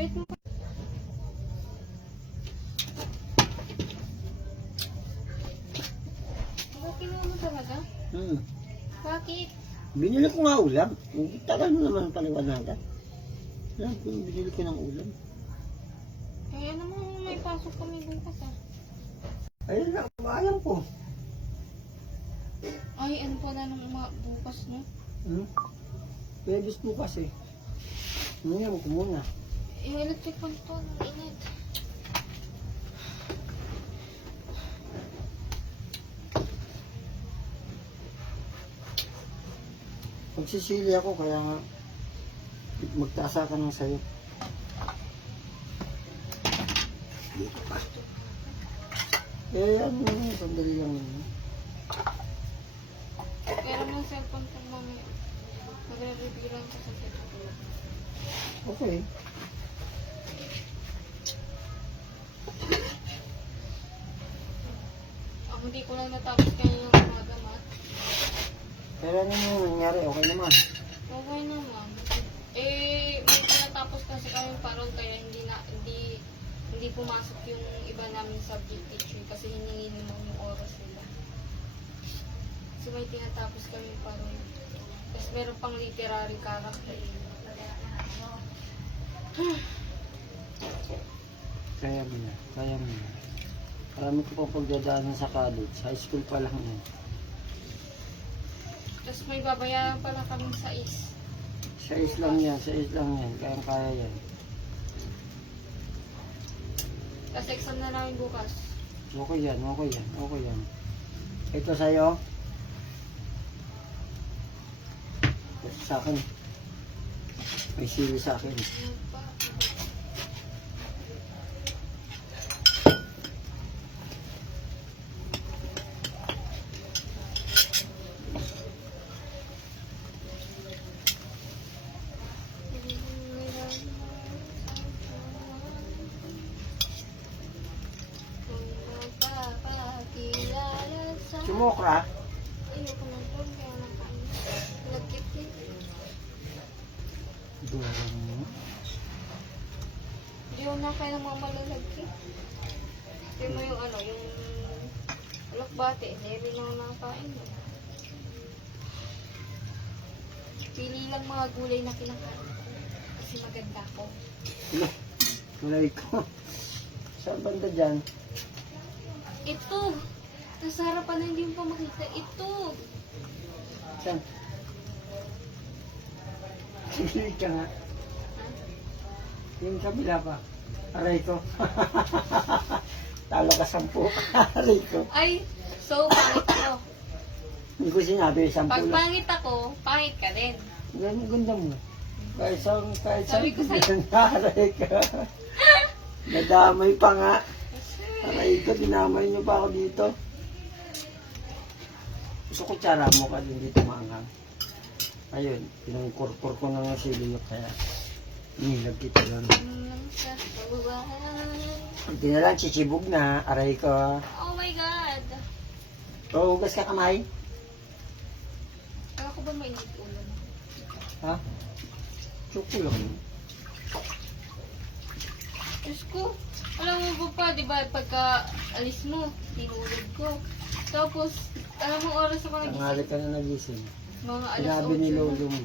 Wait mo. Kinuha mo talaga? Bakit? Binili ko nga ulam. Tagal mo naman paliwanagan. Alam ko, binili ko ng ulam. Eh, ano mo may pasok kami bukas ah? Ayun lang, alam ko. Ay, ano pala nung bukas no? Pwede bukas eh. Ngayon ko muna. Yung electric fan to, ang init. Magsisili ako kaya nga magtasa ka ng sayo. Dito pa. Ano yun, sandali lang yun. Pero ng cellphone ko mamaya. Magre-revealan ko sa cellphone. Okay. Ako hindi ko lang natapos kaya yung mga gamat. Pero ano yung nangyari? Okay naman. Okay naman. Eh, may tinatapos kasi kami parol kaya hindi pumasok yung iba namin subject teacher kasi hiningi naman yung oras nila. So may tinatapos kami parol. Tapos meron pang literary character. Kaya mo na. Kaya mo na. Marami ko pang pagdadaanan sa college. High school pa lang yan. Tapos may babayaran pala kaming 6. 6 lang yan. 6 lang yan. Kaya kaya yan. Tapos exam na namin bukas. Okay yan. Okay yan. Okay yan. Ito sa'yo. Ito sa akin. May sili sa akin. Sumokra. Ayoko na doon, kaya nakain. Nagkip yun. Durang mo. Hindi ko na kaya ng mga malalagkip. Kasi mo yung ano, yung alakbate, hindi na nakain. Pili lang mga gulay na kinakain ko. Kasi maganda ko. Malay ko. Saan banda dyan? Ito! Nasa harapan na hindi mo pa makita. Ito! Saan? Sige ka nga. Ha? Yung kabila pa. Aray ko. Talo ka 10. Aray ko. Ay! So, pangit ako. Hindi ko sinabi 10 Pag lang. pangit ako, pangit ka din. Ganda mo. Kahit saan Sabi ko sa'yo. Aray ka. Nadamay pa nga. Aray ko, dinamay niyo pa ako dito. Gusto ko tsara mo ka din dito maanghang. Ayun, pinangkurkur ko na nga sili kaya nilag kita doon. Hindi na lang, chichibog na. Aray ko. Oh my God! O, hugas ka kamay. Kala ko ba mainit ulo mo? Ha? Choco lang. Diyos ko, alam mo ba pa, di ba, pagka alis mo, tinulog ko. Tapos, alam mo oras ako Tangali nagising? ka na nagising. Mga alas 8 Sinabi ni na. Lolo mo.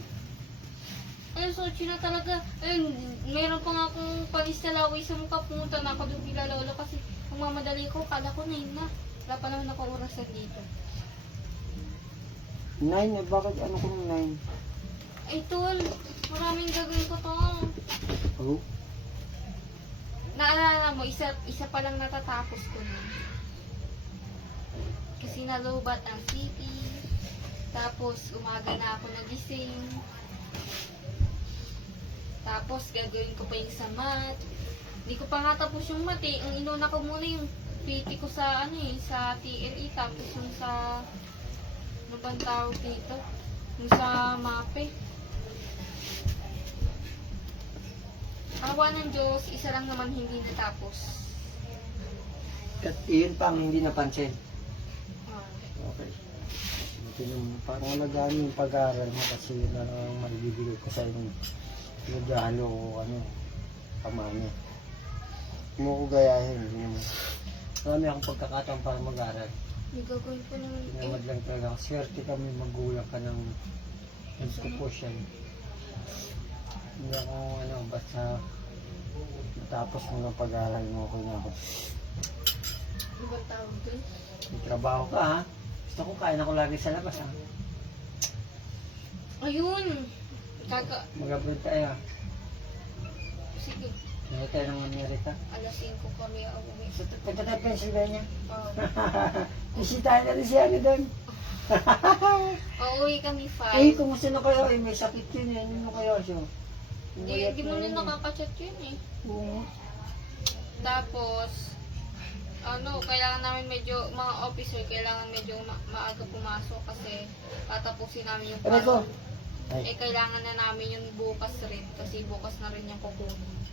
Alas 8 na talaga. Ayun, meron pa nga akong panistalaway sa mukha. Pumunta na ako doon kila Lolo kasi kung mamadali ko, kala ko 9 na. Wala pa naman akong orasan dito. 9? Bakit ano kung 9? Ay, tol, maraming gagawin ko to. Oh? Naalala mo, isa pa lang natatapos ko na. Kasi nalubat ang city. Tapos, umaga na ako nagising. Tapos, gagawin ko pa yung sa math. Hindi ko pa nga tapos yung math eh. Ang inuna ko muna yung PT ko sa sa TLE. Tapos yung sa, ano bang tawag dito? Yung sa MAPE. Awa ng Diyos, isa lang naman hindi natapos. At iyon pa ang hindi napansin. Ah. Okay. Ito yung parang nagano yung pag-aaral mo kasi yun ang maibibigay ko sa inyo. Regalo o ano. kamanya. Huwag mo ko gayahin. Hindi naman. Marami akong pagkakataon para mag-aral. May gagawin ko naman. Tinamad lang talaga ako. Swerte kami magulang ka ng nagpo-push yan. Hindi ako basta matapos mo ng pag-aaral mo ako na ako. Ano ba tawag dun? May trabaho ka ha. Gusto ko kain ako lagi sa labas ha. Ayun! Mag-abroad tayo ha. Sige, Hindi tayo ng Amerika. alas 5 kami uuwi. So, punta tayo Pennsylvania. Oo. Bisitahin natin si ano doon. Uuwi kami Eh, 5. kumusta na kayo? Eh, may sakit yun eh. Ano kayo siya? Hindi mo na nakakachat yun eh. Oo. Tapos, kailangan namin medyo, mga officer, kailangan medyo maaga pumasok kasi tatapusin namin yung Aray ko. parol. Ay, Kailangan na namin yung bukas rin kasi bukas na rin yung kukunin.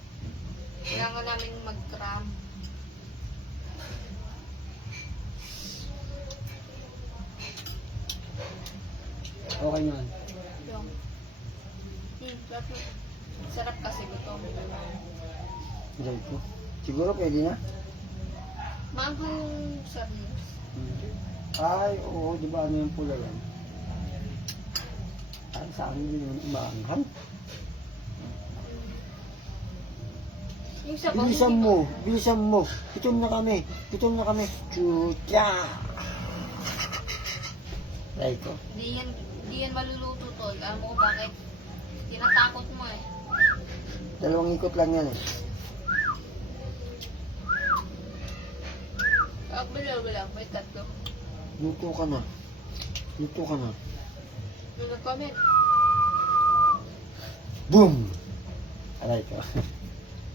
Kailangan namin mag-cram. okay yun. Yung, sarap kasi gutom. Enjoy ko. Siguro pwede na. Magong sardinas. Ay, oo, di ba ano yung pula yan? Ay, sa amin din yung umaanghang. Yung sabaw, Bilisan mo. Gutom na kami. Chucha! Ay ko. Di yan maluluto tol. Alam mo kung bakit? Tinatakot mo eh. 2 ikot lang yan eh. Wala. May 3. Luto ka na. Yung nag-comment. Boom! Aray ko.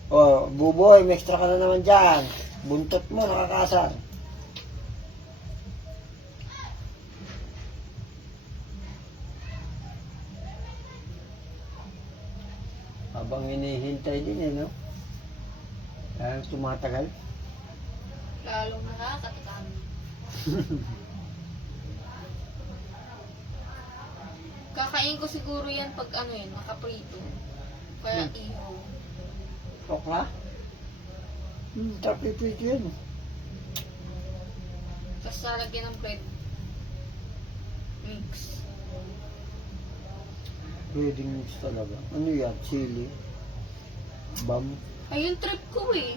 Oh, buboy, may extra ka na naman dyan. Buntot mo, nakakasar. Habang hinihintay din eh, no? Kaya tumatagal. Lalong nakakatakam. Kakain ko siguro yan pag nakaprito. Kaya ihaw. Okra? Tapipit yun. Tapos lalagyan ng bread. Mix. Pwedeng mix talaga. Ano yan? Chili? Bam? Ayun trip ko eh.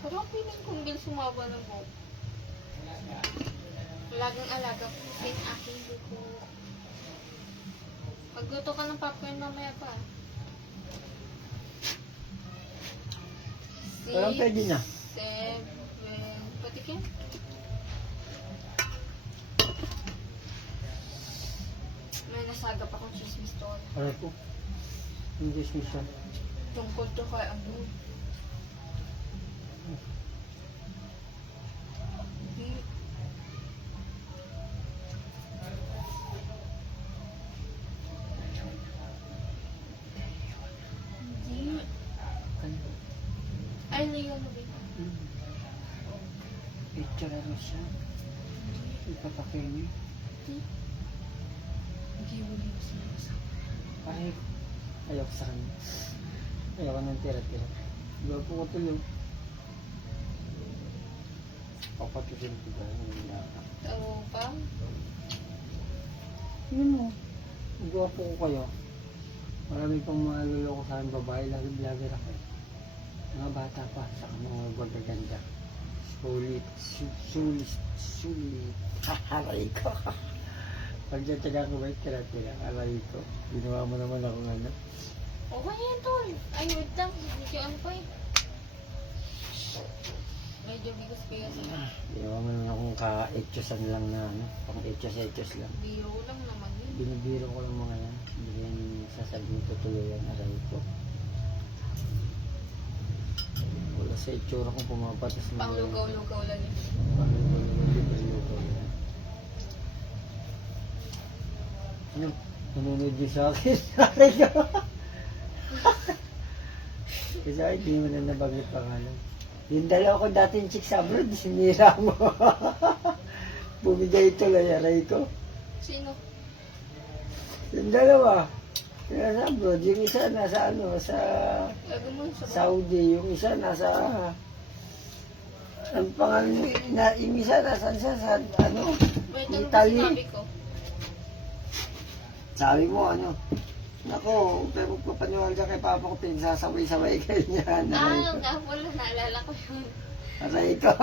Parang feeling kong bil sumaba ng buhok. Lagang alaga ko. Kahit aking buko. Pagluto ka ng popcorn mamaya pa. Parang pwede na. 7. Pati ka? May nasagap akong chismis doon. Aray ko. Hindi siya. Tungkol to kay Hindi. Ay, Leon, Picture ano siya. Ipapakini. Hindi mo din sinasabi. Ay, ayoko sa kanya. Ayoko ng tira-tira. Gwapo ko tuloy. Papatusin ko ba yung laka. Tawo pa? Yun mo. Gwapo ko kayo. Marami pang mga luloko sa akin babae. Lagi vlogger ako. Mga bata pa. Saka mga magaganda. Sulit. Haharay ko. Pagtsatsaga ko ba yung tira-tira? Aray ko. Ginawa mo naman ako ano. Okay yan, tol. Ay, wait lang. Medyo ano pa eh. Medyo bigas-bigas. Ginawa mo naman akong ka-etchosan lang na ano. Pang-etchos lang. Biro lang naman yun. Binibiro ko lang mga yan. Hindi yan sasabihin ko tuloy yan. Aray ko. Wala sa itsura kong pumapatas na Pang-lugaw-lugaw lang yun. Pang-lugaw yan. Ano? Nanonood yun sa akin. Aray ko. Kasi ay, di mo na nabanggit pangalan. Yung dalawa ko dating chick sa abroad, sinira mo. Bumigay tuloy, aray ko. Sino? Yung dalawa. Yung nasa abroad, yung isa nasa ano, sa Lagi mo sa Saudi, yung isa nasa ang pangalan yung isa nasa sa ano, Wait, ano ba Italy. sinabi ko? Sabi mo ano, nako, pero magpapaniwala kay Papa ko, pinagsasabay-sabay kayo niyan. Ah, nga pala, naalala ko yun. Aray ko.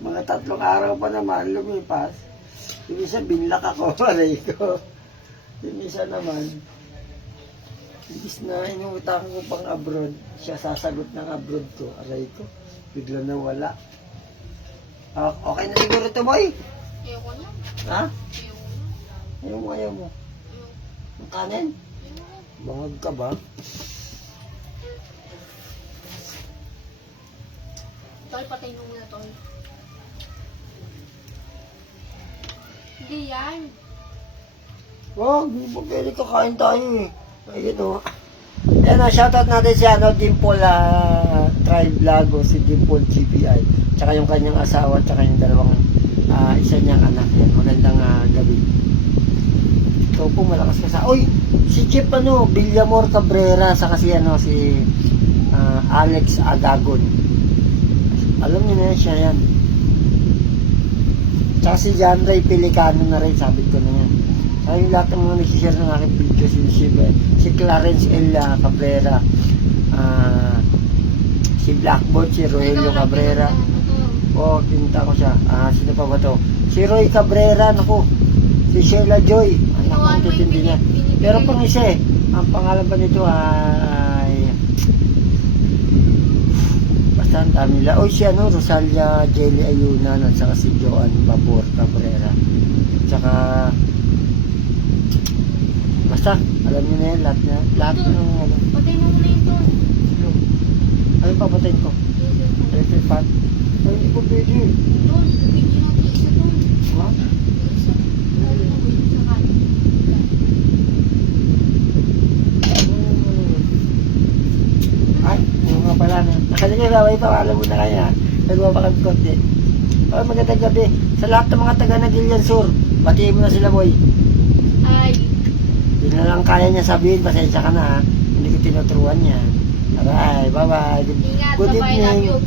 Mga 3 araw pa naman lumipas. Yung isa binlak ako, aray ko. Yung isa naman, imbis na inuutang ko pang abroad, siya sasagot ng abroad ko, aray ko. Bigla na wala. Ah, okay na siguro ito, boy? Ayoko na. Ha? Ayoko na. Ayaw mo. Ang kanin? Ayoko na. Bangag ka ba? Tol, patay mo muna, Tol. Hindi yan. Wag, pwede kakain tayo eh. Ay, ito. Yan o, shoutout natin si ano, Dimple Tribe Lago, si Dimple GPI. Tsaka yung kanyang asawa, tsaka yung dalawang isa niyang anak yan. Magandang gabi. Ito po, malakas ka sa... Uy! Si Chip ano, Villamor Cabrera, saka si ano, si Alex Agagon. Alam niyo na yan, siya yan. Tsaka si John Ray Pelicano na rin, sabit ko na yan. Ay, yung lahat ng mga nagsishare ng aking video, si Clarence L. Cabrera, si Blackboard, si Rogelio Cabrera. Oo, pinunta ko siya. Sino pa ba to? Si Roy Cabrera, naku. Si Sheila Joy. Anak ko, tutindi niya. Pero pang isa eh, ang pangalan ba nito ay... Basta ang dami nila. O si ano, Rosalia Jelly Ayunan at saka si Joan Babor Cabrera. Tsaka... Basta, alam niyo na yan, lahat ng ano. Patay mo muna yung Tol. Ano papatayin ko? Electric fan? Ay, hindi ko pwede. Tol, bigyan natin isa, Tol. Ha? Isa. Lalo na ko yung sa kanin. Ay, yung nga pala na. Nakalagay na, may pawala mo na kaya. Nagwabakad konti. Ay, magandang gabi. Sa lahat ng mga taga Nagilian Sur, batiin mo na sila, boy. Ay. Yun na lang kaya niya sabihin, pasensya ka na ha. Hindi ko tinuturuan yan. Alright, bye-bye. Ingat, Good bye-bye, love evening. you.